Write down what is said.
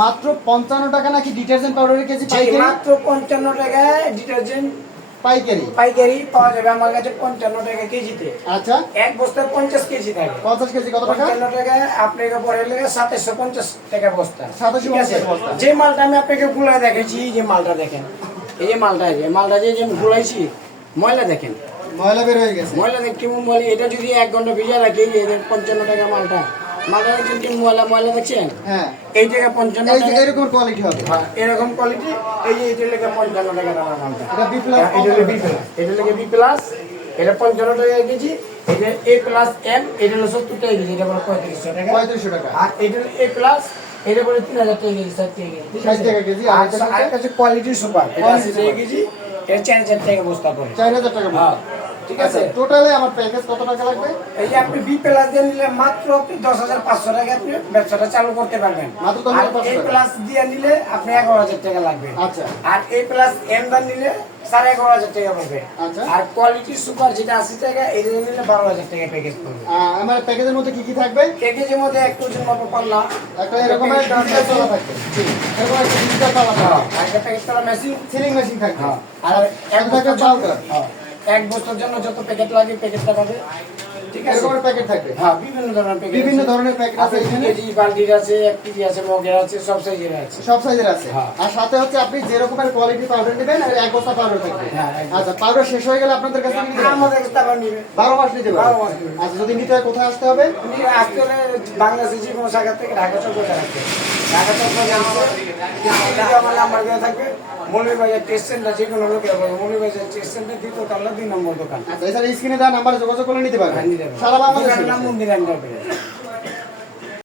মাত্র 55 টাকা নাকি ডিটারজেন্ট পাউডারের কেজি পাইকারি? মাত্র 55 টাকায় ডিটারজেন্ট পাইকারি পাওয়া যাবে আমার কাছে 55 টাকা কেজিতে। আচ্ছা, এক বস্তায় 50 কেজি থাকে। 50 কেজি কত টাকা? 55 টাকায় আপনাকে পড়ে লেগে 2750 টাকা বস্তা। 2750 বস্তা। যে মালটা আমি আপনাকে গুলাই দেখেছি, যে মালটা দেখেন, এই যে মালটা যে আমি গুলাইছি, ময়লা দেখেন, ময়লা বের হয়ে গেছে। ময়লা দেখ কেমন ময়লা। এটা যদি 1 ঘন্টা ভিজা রাখি, এই 55 টাকা মালটা দেখছেন কি ময়লা দেখছেন? হ্যাঁ, এই জায়গা 55 টাকা, এরকম কোয়ালিটি হবে। এরকম কোয়ালিটি। এই যে এটা লেগে 55 টাকা দাম মালটা। এটা বি প্লাস, এটা লেগে বি প্লাস, এটা লেগে বি প্লাস, এটা 55 টাকা কেজি। এটা এ প্লাস এম, এটা হলো 70 টাকা কেজি, এটা বড় 3500 টাকা। 3500 টাকা। আর এটা এ প্লাস, এটা বড় 3000 টাকা কেজি, 60 টাকা কেজি, 60 টাকা কেজি। আর আর কাছে কোয়ালিটি সুপার, এটা 80 টাকা কেজি, এটা 4000 টাকা বস্তা পড়ে। 4000 টাকা বস্তা। ঠিক আছে। টোটালে আমার প্যাকেজ কত টাকা লাগবে? এই যে আপনি বি প্লাস দিয়ে নিলে মাত্র আপনি 10500 টাকা আপনি ব্যবসাটা চালু করতে পারবেন। মাত্র আর 10500 এ টাকা। প্লাস দিয়ে নিলে আপনি 11000 টাকা লাগবে। আচ্ছা, আর এ প্লাস এম দান নিলে 11500 টাকা পড়বে। আচ্ছা। আর কোয়ালিটি সুপার যেটা 80 টাকা, এটা নিলে 12000 টাকা প্যাকেজ পড়বে। আমার প্যাকেজের মধ্যে কি কি থাকবে? প্যাকেজের মধ্যে এক ওজন মাপা পাল্লা, একটা এরকম ডিজিটাল তালা থাকবে। এরকম একটা ডিজিটাল তালা থাকবে। আর একটা প্যাকেজ তালা মেশিন, সিলিং মেশিন থাকবে। আর এক থাকবে পাউডার। এক বছর জন্য যত প্যাকেট লাগে প্যাকেটটা পাবে। ঠিক আছে, এরকম প্যাকেট থাকবে। হ্যাঁ, বিভিন্ন ধরনের প্যাকেট, বিভিন্ন ধরনের প্যাকেট আছে এখানে। কেজি বালতির আছে, 1 কেজি আছে, মগের আছে, সব সাইজের আছে। সব সাইজের আছে। হ্যাঁ। আর সাথে হচ্ছে আপনি যে রকমের কোয়ালিটি পাউডার নেবেন, আর এক বস্তা পাউডার থাকবে। হ্যাঁ, এক বস্তা। আচ্ছা, পাউডার শেষ হয়ে গেলে আপনাদের কাছে নিতে পারবেন? আমাদের কাছে আবার নিবে 12 মাস নিতে 12 পারবেন। মাস নিবে। আচ্ছা, যদি নিতে হয় কোথায় আসতে হবে? নিয়ে আসতে হলে বাংলাদেশের যে কোনো জায়গা থেকে ঢাকা চক বাজার আসবে। ঢাকা চক বাজার আসলে আমার নাম্বার দেওয়া থাকবে। মৌলভীবাজার টেস্ট সেন্টার, যে কোনো লোকের বলবে মৌলভীবাজার টেস্ট সেন্টার, 2 তলা 2 নম্বর দোকান। আচ্ছা, এছাড়া স্ক্রিনে দেওয়া নাম্বারে যোগাযোগ করে নিতে পারবেন। নিতে পারবেন। সারা বাংলাদেশে। দোকানের নাম মন্দির আন্ডার।